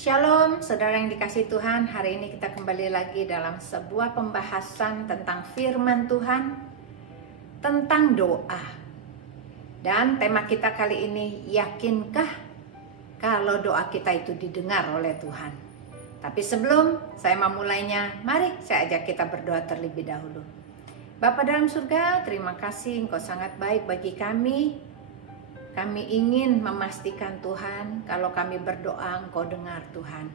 Shalom, saudara yang dikasihi Tuhan. Hari ini kita kembali lagi dalam sebuah pembahasan tentang firman Tuhan, tentang doa. Dan tema kita kali ini, yakinkah kalau doa kita itu didengar oleh Tuhan? Tapi sebelum saya memulainya, mari saya ajak kita berdoa terlebih dahulu. Bapa dalam surga, terima kasih Engkau sangat baik bagi kami. Kami ingin memastikan Tuhan, kalau kami berdoa Engkau dengar Tuhan.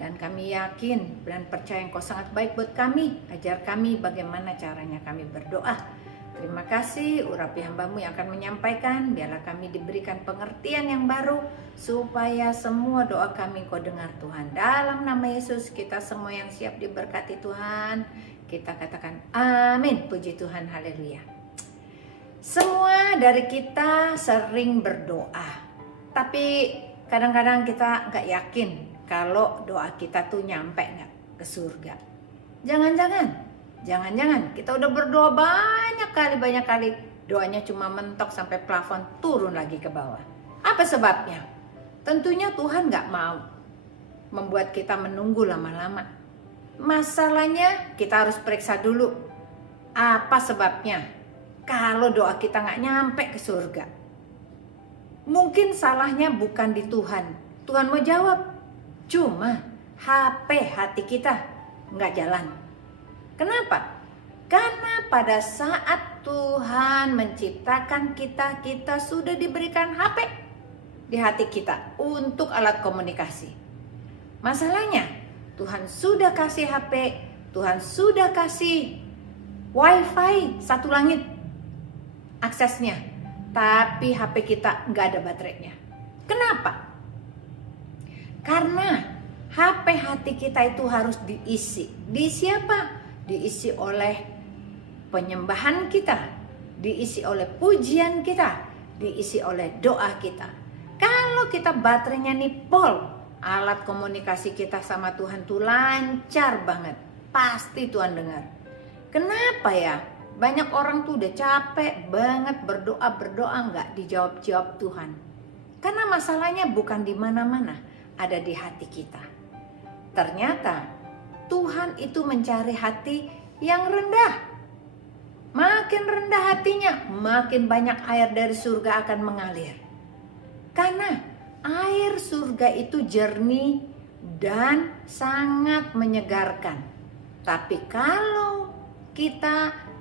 Dan kami yakin dan percaya Engkau sangat baik buat kami. Ajar kami bagaimana caranya kami berdoa. Terima kasih urapi hamba-Mu yang akan menyampaikan. Biarlah kami diberikan pengertian yang baru, supaya semua doa kami Engkau dengar Tuhan. Dalam nama Yesus, kita semua yang siap diberkati Tuhan, kita katakan amin. Puji Tuhan, haleluya. Semua dari kita sering berdoa, tapi kadang-kadang kita nggak yakin kalau doa kita tuh nyampe nggak ke surga. Jangan-jangan kita udah berdoa banyak kali, doanya cuma mentok sampai plafon, turun lagi ke bawah. Apa sebabnya? Tentunya Tuhan nggak mau membuat kita menunggu lama-lama. Masalahnya kita harus periksa dulu apa sebabnya. Kalau doa kita nggak nyampe ke surga, mungkin salahnya bukan di Tuhan. Tuhan mau jawab, cuma hati kita nggak jalan. Kenapa? Karena pada saat Tuhan menciptakan kita sudah diberikan HP di hati kita untuk alat komunikasi. Masalahnya, Tuhan sudah kasih HP, Tuhan sudah kasih WiFi satu langit aksesnya, tapi HP kita nggak ada baterainya. Kenapa? Karena HP hati kita itu harus diisi. Diisi apa? Diisi oleh penyembahan kita, diisi oleh pujian kita, diisi oleh doa kita. Kalau kita baterainya nipol, alat komunikasi kita sama Tuhan tuh lancar banget. Pasti Tuhan dengar. Kenapa ya? Banyak orang tuh udah capek banget berdoa nggak dijawab Tuhan. Karena masalahnya bukan di mana-mana, ada di hati kita. Ternyata Tuhan itu mencari hati yang rendah. Makin rendah hatinya, makin banyak air dari surga akan mengalir. Karena air surga itu jernih dan sangat menyegarkan. Tapi kalau kita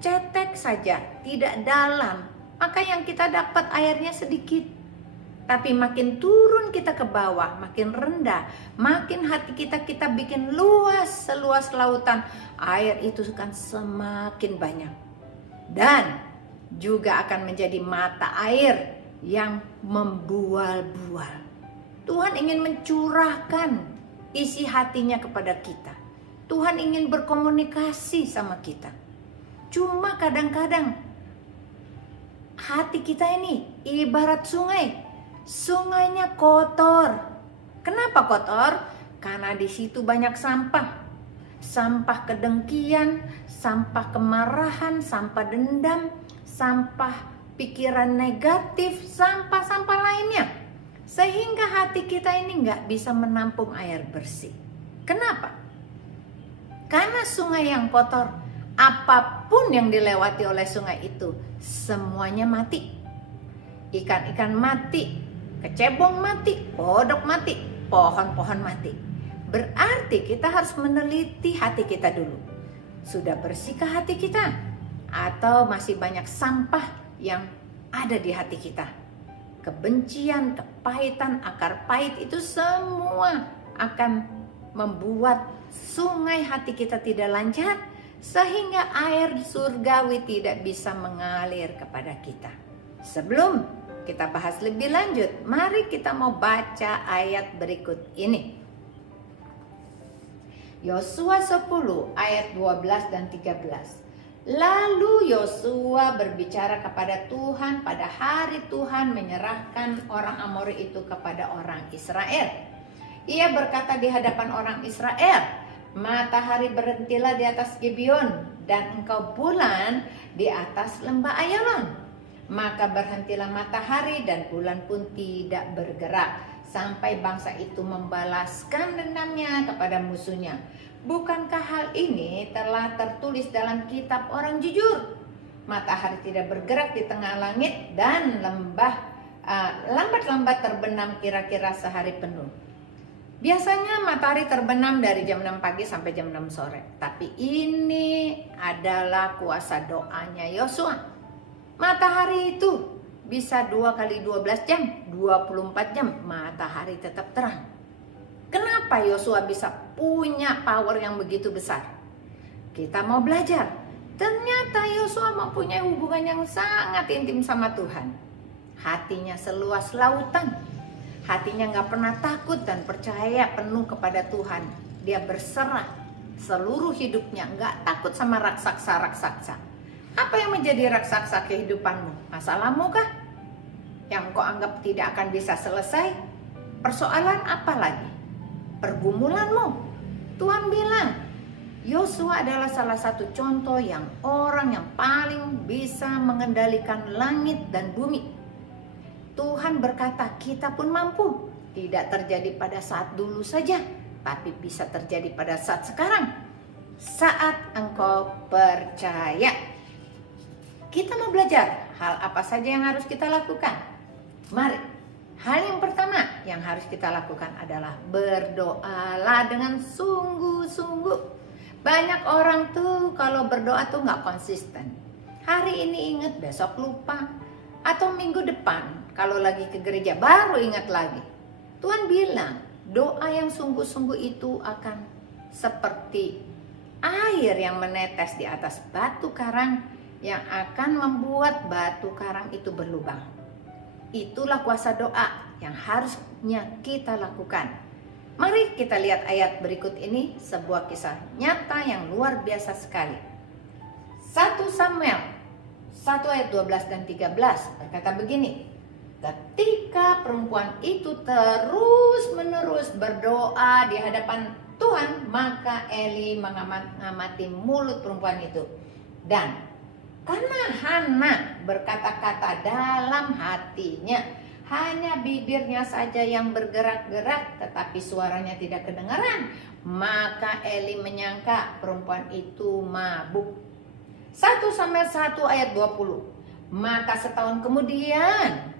cetek saja, tidak dalam, maka yang kita dapat airnya sedikit. Tapi makin turun kita ke bawah, makin rendah, makin hati kita bikin luas, seluas lautan, air itu akan semakin banyak. Dan juga akan menjadi mata air yang membual-bual. Tuhan ingin mencurahkan isi hatinya kepada kita. Tuhan ingin berkomunikasi sama kita. Cuma kadang-kadang hati kita ini ibarat sungai. Sungainya kotor. Kenapa kotor? Karena di situ banyak sampah. Sampah kedengkian, sampah kemarahan, sampah dendam, sampah pikiran negatif, sampah-sampah lainnya. Sehingga hati kita ini nggak bisa menampung air bersih. Kenapa? Karena sungai yang kotor, apapun yang dilewati oleh sungai itu, semuanya mati. Ikan-ikan mati, kecebong mati, kodok mati, pohon-pohon mati. Berarti kita harus meneliti hati kita dulu. Sudah bersihkah hati kita? Atau masih banyak sampah yang ada di hati kita? Kebencian, kepahitan, akar pahit itu semua akan membuat sungai hati kita tidak lancar, sehingga air surgawi tidak bisa mengalir kepada kita. Sebelum kita bahas lebih lanjut, mari kita mau baca ayat berikut ini. Yosua 10 ayat 12 dan 13. Lalu Yosua berbicara kepada Tuhan pada hari Tuhan menyerahkan orang Amori itu kepada orang Israel. Ia berkata di hadapan orang Israel, matahari berhentilah di atas Gibeon dan engkau bulan di atas lembah Ayalon. Maka berhentilah matahari dan bulan pun tidak bergerak sampai bangsa itu membalaskan dendamnya kepada musuhnya. Bukankah hal ini telah tertulis dalam kitab orang jujur? Matahari tidak bergerak di tengah langit dan lambat-lambat terbenam kira-kira sehari penuh. Biasanya matahari terbenam dari jam 6 pagi sampai jam 6 sore. Tapi ini adalah kuasa doanya Yosua. Matahari itu bisa 2 kali 12 jam, 24 jam, matahari tetap terang. Kenapa Yosua bisa punya power yang begitu besar? Kita mau belajar. Ternyata Yosua mempunyai hubungan yang sangat intim sama Tuhan. Hatinya seluas lautan. Hatinya gak pernah takut dan percaya penuh kepada Tuhan. Dia berserah seluruh hidupnya, gak takut sama raksasa-raksasa. Apa yang menjadi raksasa kehidupanmu? Masalahmu kah? Yang kau anggap tidak akan bisa selesai? Persoalan apa lagi? Pergumulanmu? Tuhan bilang, Yosua adalah salah satu contoh yang orang yang paling bisa mengendalikan langit dan bumi. Tuhan berkata, kita pun mampu. Tidak terjadi pada saat dulu saja, tapi bisa terjadi pada saat sekarang. Saat engkau percaya. Kita mau belajar hal apa saja yang harus kita lakukan. Mari, hal yang pertama yang harus kita lakukan adalah berdoalah dengan sungguh-sungguh. Banyak orang tuh kalau berdoa tuh gak konsisten. Hari ini ingat, besok lupa. Atau minggu depan kalau lagi ke gereja baru ingat lagi. Tuhan bilang doa yang sungguh-sungguh itu akan seperti air yang menetes di atas batu karang yang akan membuat batu karang itu berlubang. Itulah kuasa doa yang harusnya kita lakukan. Mari kita lihat ayat berikut ini, sebuah kisah nyata yang luar biasa sekali. 1 Samuel 1 ayat 12 dan 13 berkata begini. Ketika perempuan itu terus-menerus berdoa di hadapan Tuhan, maka Eli mengamati mulut perempuan itu. Dan karena Hana berkata-kata dalam hatinya, hanya bibirnya saja yang bergerak-gerak tetapi suaranya tidak kedengaran, maka Eli menyangka perempuan itu mabuk. 1 Samuel 1 ayat 20. Maka setahun kemudian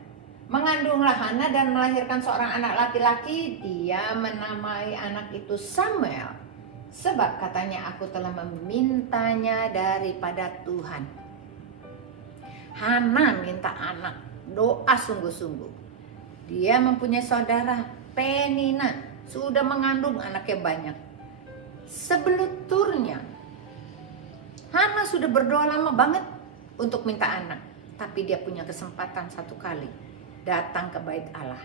mengandunglah Hana dan melahirkan seorang anak laki-laki. Dia menamai anak itu Samuel, sebab katanya, aku telah memintanya daripada Tuhan. Hana minta anak, doa sungguh-sungguh. Dia mempunyai saudara Penina, sudah mengandung anaknya banyak. Sebelum Hana sudah berdoa lama banget untuk minta anak. Tapi dia punya kesempatan satu kali datang ke bait Allah.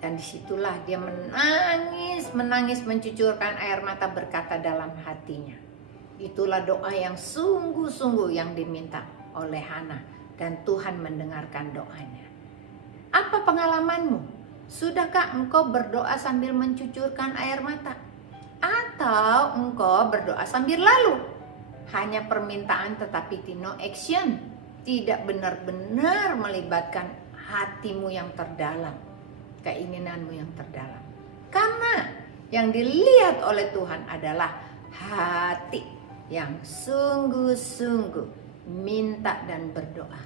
Dan disitulah dia menangis mencucurkan air mata, berkata dalam hatinya. Itulah doa yang sungguh-sungguh yang diminta oleh Hana. Dan Tuhan mendengarkan doanya. Apa pengalamanmu? Sudahkah engkau berdoa sambil mencucurkan air mata? Atau engkau berdoa sambil lalu? Hanya permintaan tetapi no action. Tidak benar-benar melibatkan hatimu yang terdalam, keinginanmu yang terdalam. Karena yang dilihat oleh Tuhan adalah hati yang sungguh-sungguh minta dan berdoa.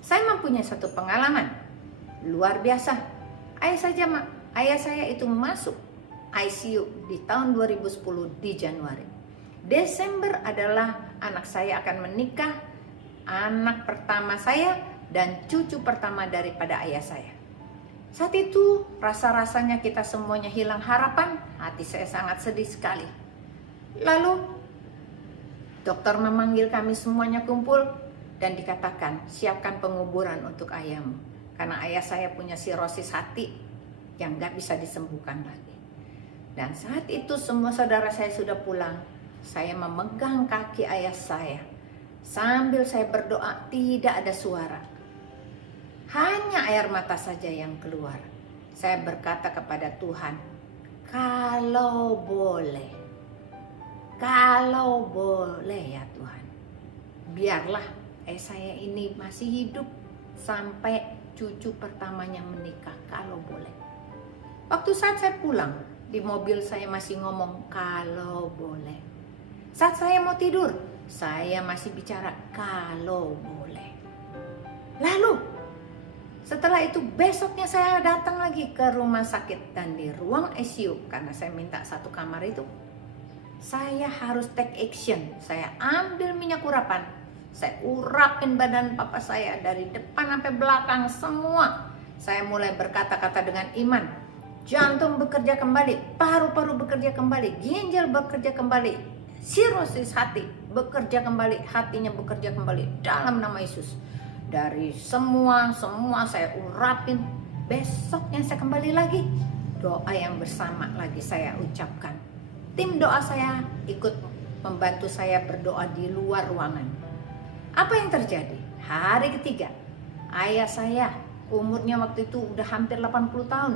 Saya mempunyai satu pengalaman luar biasa. Ayah saya itu masuk ICU di tahun 2010 di Januari. Desember adalah anak saya akan menikah, anak pertama saya dan cucu pertama daripada ayah saya. Saat itu rasa-rasanya kita semuanya hilang harapan, hati saya sangat sedih sekali. Lalu dokter memanggil kami semuanya kumpul dan dikatakan, siapkan penguburan untuk ayahmu. Karena ayah saya punya sirosis hati yang gak bisa disembuhkan lagi. Dan saat itu semua saudara saya sudah pulang. Saya memegang kaki ayah saya. Sambil saya berdoa, tidak ada suara. Hanya air mata saja yang keluar. Saya berkata kepada Tuhan, kalau boleh ya Tuhan, biarlah saya ini masih hidup sampai cucu pertamanya menikah, kalau boleh. Waktu saat saya pulang, di mobil saya masih ngomong kalau boleh. Saat saya mau tidur, saya masih bicara kalau boleh. Lalu setelah itu besoknya saya datang lagi ke rumah sakit dan di ruang ICU karena saya minta satu kamar itu. Saya harus take action. Saya ambil minyak urapan. Saya urapin badan papa saya dari depan sampai belakang semua. Saya mulai berkata-kata dengan iman. Jantung bekerja kembali, paru-paru bekerja kembali, ginjal bekerja kembali, sirosis hati bekerja kembali, hatinya bekerja kembali dalam nama Yesus. Dari semua saya urapin. Besoknya saya kembali lagi. Doa yang bersama lagi saya ucapkan. Tim doa saya ikut membantu saya berdoa di luar ruangan. Apa yang terjadi? Hari ketiga, ayah saya umurnya waktu itu udah hampir 80 tahun.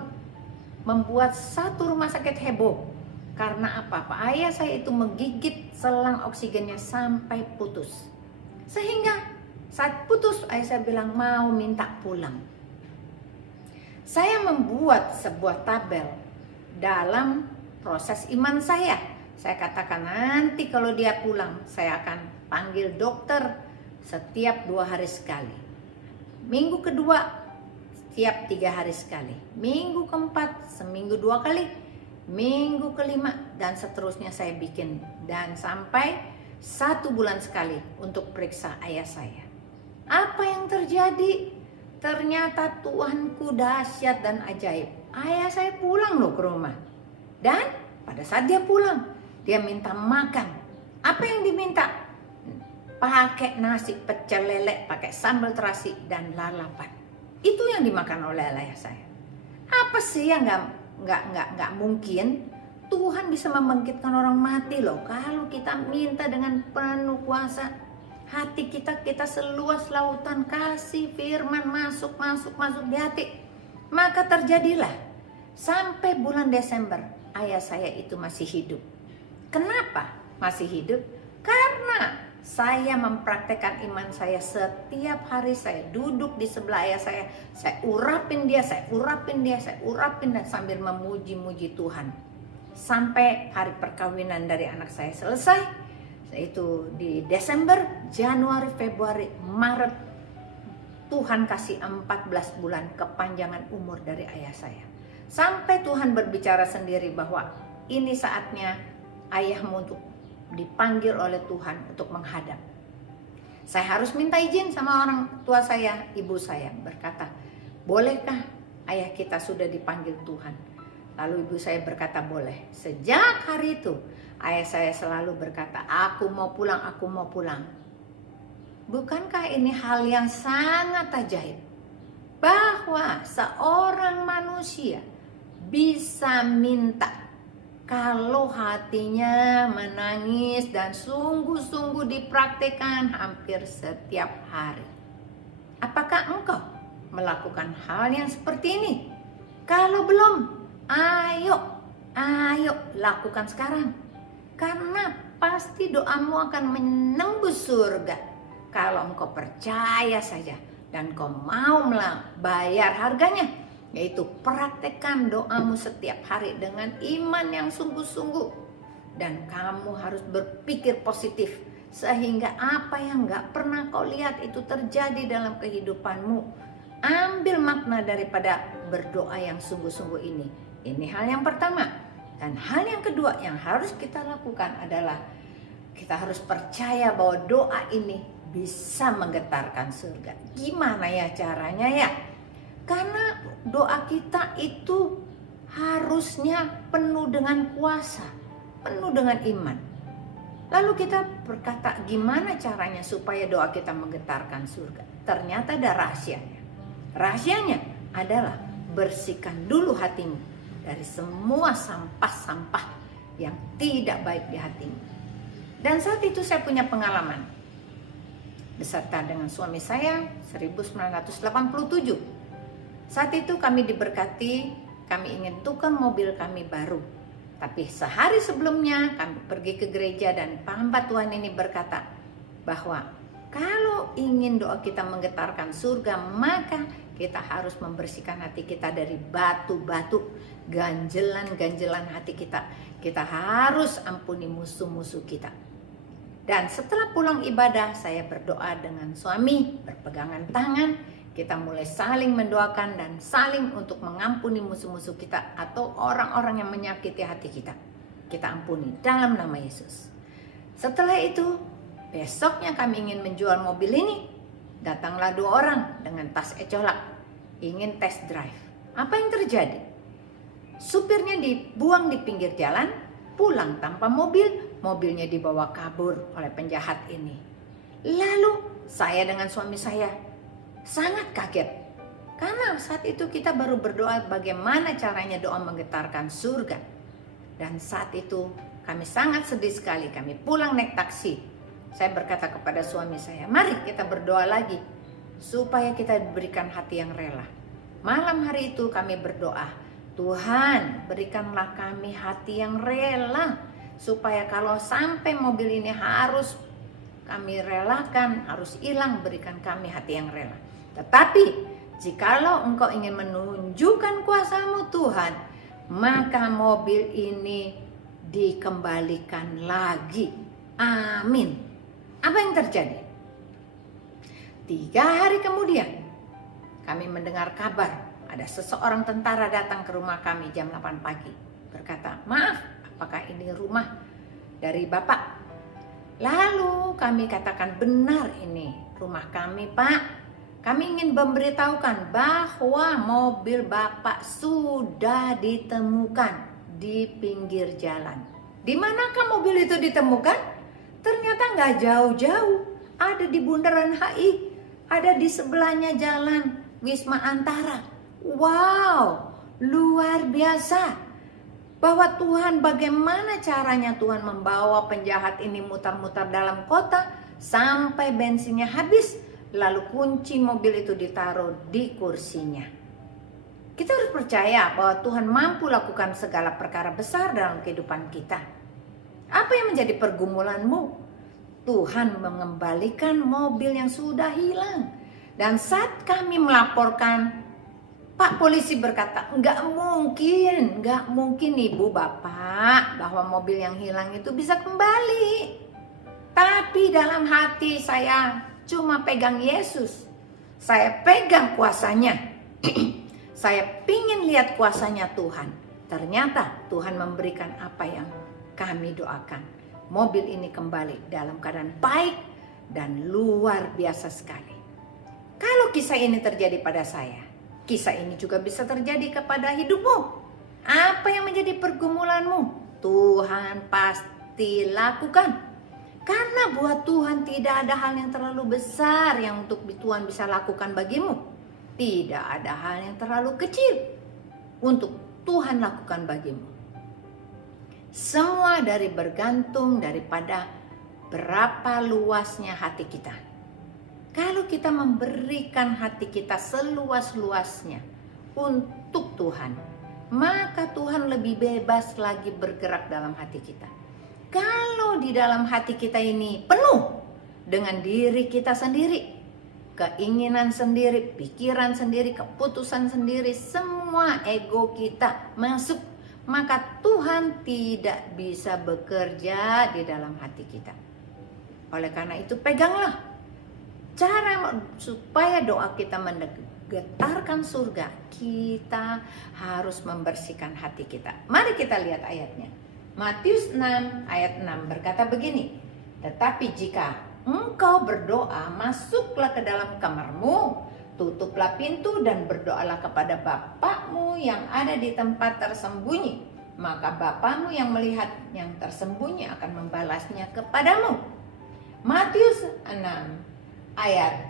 Membuat satu rumah sakit heboh. Karena apa? Pak ayah saya itu menggigit selang oksigennya sampai putus. Sehingga saat putus, ayah saya bilang mau minta pulang. Saya membuat sebuah tabel dalam proses iman saya. Saya katakan nanti kalau dia pulang, saya akan panggil dokter setiap 2 hari sekali. Minggu kedua, setiap 3 hari sekali. Minggu keempat, seminggu 2 kali. Minggu kelima, dan seterusnya saya bikin. Dan sampai 1 bulan sekali untuk periksa ayah saya. Apa yang terjadi? Ternyata Tuhanku dahsyat dan ajaib. Ayah saya pulang loh ke rumah. Dan pada saat dia pulang, dia minta makan. Apa yang diminta? Pakai nasi pecel lele, pakai sambal terasi dan lalapan. Itu yang dimakan oleh ayah saya. Apa sih yang nggak mungkin? Tuhan bisa membangkitkan orang mati loh. Kalau kita minta dengan penuh kuasa, hati kita seluas lautan, kasih firman masuk di hati. Maka terjadilah sampai bulan Desember ayah saya itu masih hidup. Kenapa masih hidup? Karena saya mempraktekkan iman saya setiap hari. Saya duduk di sebelah ayah saya urapin dia, saya urapin dan sambil memuji-muji Tuhan. Sampai hari perkawinan dari anak saya selesai, itu di Desember, Januari, Februari, Maret, Tuhan kasih 14 bulan kepanjangan umur dari ayah saya. Sampai Tuhan berbicara sendiri bahwa ini saatnya ayahmu untuk dipanggil oleh Tuhan untuk menghadap. Saya harus minta izin sama orang tua saya, ibu saya, berkata, bolehkah ayah kita sudah dipanggil Tuhan? Lalu ibu saya berkata boleh. Sejak hari itu ayah saya selalu berkata, aku mau pulang. Bukankah ini hal yang sangat ajaib? Bahwa seorang manusia bisa minta kalau hatinya menangis dan sungguh-sungguh dipraktikkan hampir setiap hari. Apakah engkau melakukan hal yang seperti ini? Kalau belum, ayo lakukan sekarang. Karena pasti doamu akan menembus surga. Kalau engkau percaya saja dan kau mau bayar harganya, yaitu praktekkan doamu setiap hari dengan iman yang sungguh-sungguh. Dan kamu harus berpikir positif sehingga apa yang gak pernah kau lihat itu terjadi dalam kehidupanmu. Ambil makna daripada berdoa yang sungguh-sungguh ini. Ini hal yang pertama. Dan hal yang kedua yang harus kita lakukan adalah kita harus percaya bahwa doa ini bisa menggetarkan surga. Gimana ya caranya ya? Karena doa kita itu harusnya penuh dengan kuasa, penuh dengan iman. Lalu kita berkata, gimana caranya supaya doa kita menggetarkan surga? Ternyata ada rahasianya. Rahasianya adalah bersihkan dulu hatimu dari semua sampah-sampah yang tidak baik di hatimu. Dan saat itu saya punya pengalaman beserta dengan suami saya 1987. Saat itu kami diberkati, kami ingin tukar mobil kami baru. Tapi sehari sebelumnya kami pergi ke gereja dan hamba Tuhan ini berkata bahwa kalau ingin doa kita menggetarkan surga, maka kita harus membersihkan hati kita dari batu-batu ganjelan-ganjelan hati kita. Kita harus ampuni musuh-musuh kita. Dan setelah pulang ibadah, saya berdoa dengan suami, berpegangan tangan. Kita mulai saling mendoakan dan saling untuk mengampuni musuh-musuh kita atau orang-orang yang menyakiti hati kita. Kita ampuni dalam nama Yesus. Setelah itu, besoknya kami ingin menjual mobil ini. Datanglah 2 orang dengan tas ecolak, ingin test drive. Apa yang terjadi? Supirnya dibuang di pinggir jalan, pulang tanpa mobil, mobilnya dibawa kabur oleh penjahat ini. Lalu saya dengan suami saya sangat kaget. Karena saat itu kita baru berdoa bagaimana caranya doa menggetarkan surga. Dan saat itu kami sangat sedih sekali. Kami pulang naik taksi. Saya berkata kepada suami saya, mari kita berdoa lagi supaya kita diberikan hati yang rela. Malam hari itu kami berdoa, Tuhan berikanlah kami hati yang rela. Supaya kalau sampai mobil ini harus kami relakan, harus hilang, berikan kami hati yang rela. Tetapi jikalau engkau ingin menunjukkan kuasa-Mu Tuhan, maka mobil ini dikembalikan lagi. Amin. Apa yang terjadi? 3 hari kemudian kami mendengar kabar ada seseorang tentara datang ke rumah kami jam 8 pagi. Berkata, maaf, apakah ini rumah dari Bapak? Lalu kami katakan, benar ini rumah kami Pak. Kami ingin memberitahukan bahwa mobil Bapak sudah ditemukan di pinggir jalan. Di manakah mobil itu ditemukan? Ternyata nggak jauh-jauh, ada di Bundaran HI, ada di sebelahnya jalan Wisma Antara. Wow, luar biasa. Bahwa Tuhan, bagaimana caranya Tuhan membawa penjahat ini mutar-mutar dalam kota sampai bensinnya habis. Lalu kunci mobil itu ditaruh di kursinya. Kita harus percaya bahwa Tuhan mampu lakukan segala perkara besar dalam kehidupan kita. Apa yang menjadi pergumulanmu? Tuhan mengembalikan mobil yang sudah hilang. Dan saat kami melaporkan, Pak polisi berkata, nggak mungkin ibu bapak bahwa mobil yang hilang itu bisa kembali. Tapi dalam hati saya cuma pegang Yesus. Saya pegang kuasanya. Saya pingin lihat kuasanya Tuhan. Ternyata Tuhan memberikan apa yang kami doakan. Mobil ini kembali dalam keadaan baik dan luar biasa sekali. Kalau kisah ini terjadi pada saya, kisah ini juga bisa terjadi kepada hidupmu. Apa yang menjadi pergumulanmu? Tuhan pasti lakukan. Karena buat Tuhan tidak ada hal yang terlalu besar yang untuk Tuhan bisa lakukan bagimu. Tidak ada hal yang terlalu kecil untuk Tuhan lakukan bagimu. Semua bergantung daripada berapa luasnya hati kita. Kalau kita memberikan hati kita seluas-luasnya untuk Tuhan, maka Tuhan lebih bebas lagi bergerak dalam hati kita. Kalau di dalam hati kita ini penuh dengan diri kita sendiri, keinginan sendiri, pikiran sendiri, keputusan sendiri, semua ego kita masuk, maka Tuhan tidak bisa bekerja di dalam hati kita. Oleh karena itu peganglah cara supaya doa kita menggetarkan surga. Kita harus membersihkan hati kita. Mari kita lihat ayatnya. Matius 6 ayat 6 berkata begini, tetapi jika engkau berdoa, masuklah ke dalam kamarmu, tutuplah pintu dan berdoalah kepada Bapakmu yang ada di tempat tersembunyi. Maka Bapakmu yang melihat yang tersembunyi akan membalasnya kepadamu. Matius 6 ayat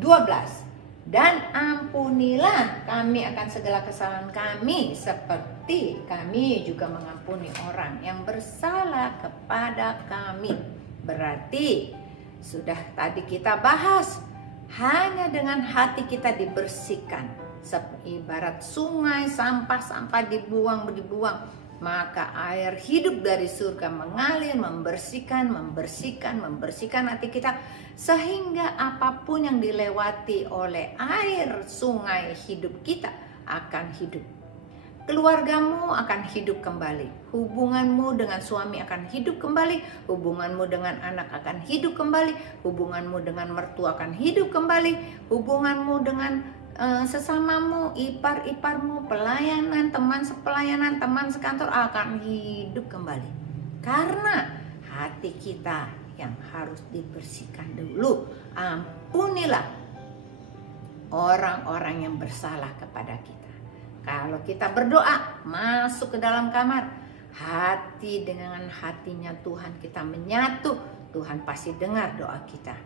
12. Dan ampunilah kami akan segala kesalahan kami seperti kami juga mengampuni orang yang bersalah kepada kami. Berarti sudah tadi kita bahas, hanya dengan hati kita dibersihkan. Ibarat sungai, sampah-sampah dibuang, maka air hidup dari surga mengalir, membersihkan hati kita, sehingga apapun yang dilewati oleh air sungai hidup kita akan hidup. keluargamu akan hidup kembali. Hubunganmu dengan suami akan hidup kembali. Hubunganmu dengan anak akan hidup kembali. Hubunganmu dengan mertua akan hidup kembali. Hubunganmu dengan sesamamu, ipar-iparmu, pelayanan, teman sepelayanan, teman sekantor akan hidup kembali. Karena hati kita yang harus dibersihkan dulu. Ampunilah orang-orang yang bersalah kepada kita. Kalau kita berdoa, masuk ke dalam kamar, hati dengan hatinya Tuhan kita menyatu, Tuhan pasti dengar doa kita.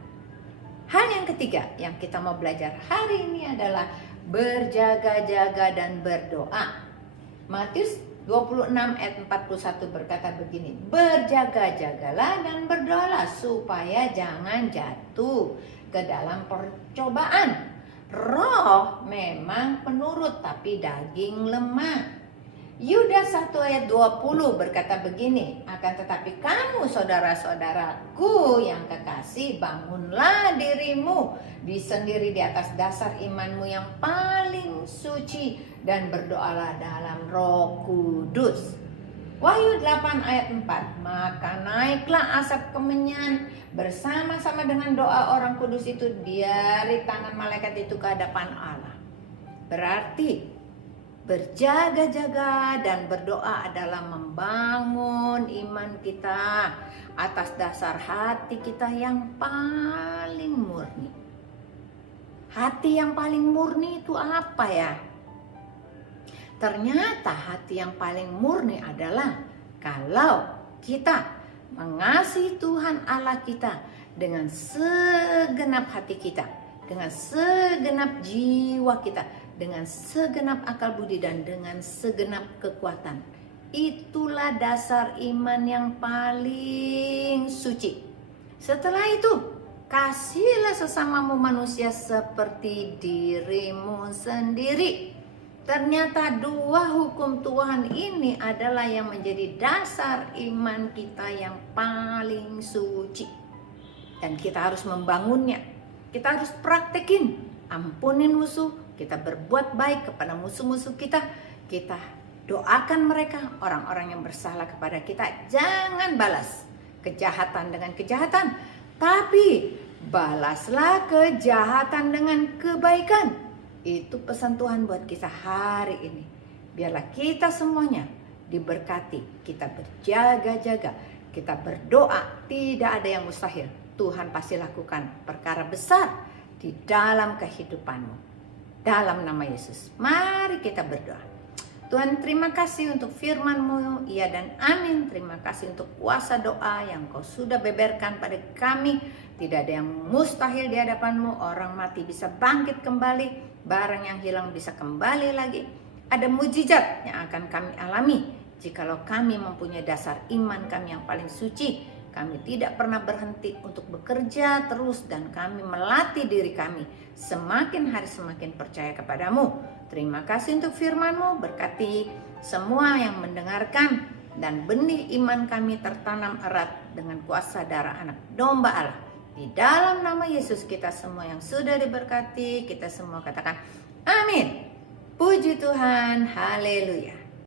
Hal yang ketiga yang kita mau belajar hari ini adalah berjaga-jaga dan berdoa. Matius 26 ayat 41 berkata begini, berjaga-jagalah dan berdoalah supaya jangan jatuh ke dalam percobaan. Roh memang penurut tapi daging lemah. Yudas 1 ayat 20 berkata begini, akan tetapi kamu saudara-saudaraku yang kekasih, bangunlah dirimu sendiri di atas dasar imanmu yang paling suci dan berdoalah dalam Roh Kudus. Wahyu 8 ayat 4, maka naiklah asap kemenyan bersama-sama dengan doa orang kudus itu dari tangan malaikat itu ke hadapan Allah. Berarti berjaga-jaga dan berdoa adalah membangun iman kita atas dasar hati kita yang paling murni. Hati yang paling murni itu apa ya? Ternyata hati yang paling murni adalah kalau kita mengasihi Tuhan Allah kita dengan segenap hati kita, dengan segenap jiwa kita, dengan segenap akal budi dan dengan segenap kekuatan. Itulah dasar iman yang paling suci. Setelah itu, kasihilah sesamamu manusia seperti dirimu sendiri. Ternyata dua hukum Tuhan ini adalah yang menjadi dasar iman kita yang paling suci. Dan kita harus membangunnya. Kita harus praktekin. Ampunin musuh. Kita berbuat baik kepada musuh-musuh kita. Kita doakan mereka, orang-orang yang bersalah kepada kita. Jangan balas kejahatan dengan kejahatan. Tapi balaslah kejahatan dengan kebaikan. Itu pesan Tuhan buat kita hari ini. Biarlah kita semuanya diberkati. Kita berjaga-jaga. Kita berdoa. Tidak ada yang mustahil. Tuhan pasti lakukan perkara besar di dalam kehidupanmu. Dalam nama Yesus. Mari kita berdoa. Tuhan, terima kasih untuk firman-Mu, ya dan amin. Terima kasih untuk kuasa doa yang Kau sudah beberkan pada kami. Tidak ada yang mustahil di hadapan-Mu. Orang mati bisa bangkit kembali, barang yang hilang bisa kembali lagi. Ada mujizat yang akan kami alami jikalau kami mempunyai dasar iman kami yang paling suci. Kami tidak pernah berhenti untuk bekerja terus dan kami melatih diri kami semakin hari semakin percaya kepadamu. Terima kasih untuk firman-Mu, berkati semua yang mendengarkan dan benih iman kami tertanam erat dengan kuasa darah anak domba Allah. Di dalam nama Yesus kita semua yang sudah diberkati, kita semua katakan amin. Puji Tuhan, haleluya.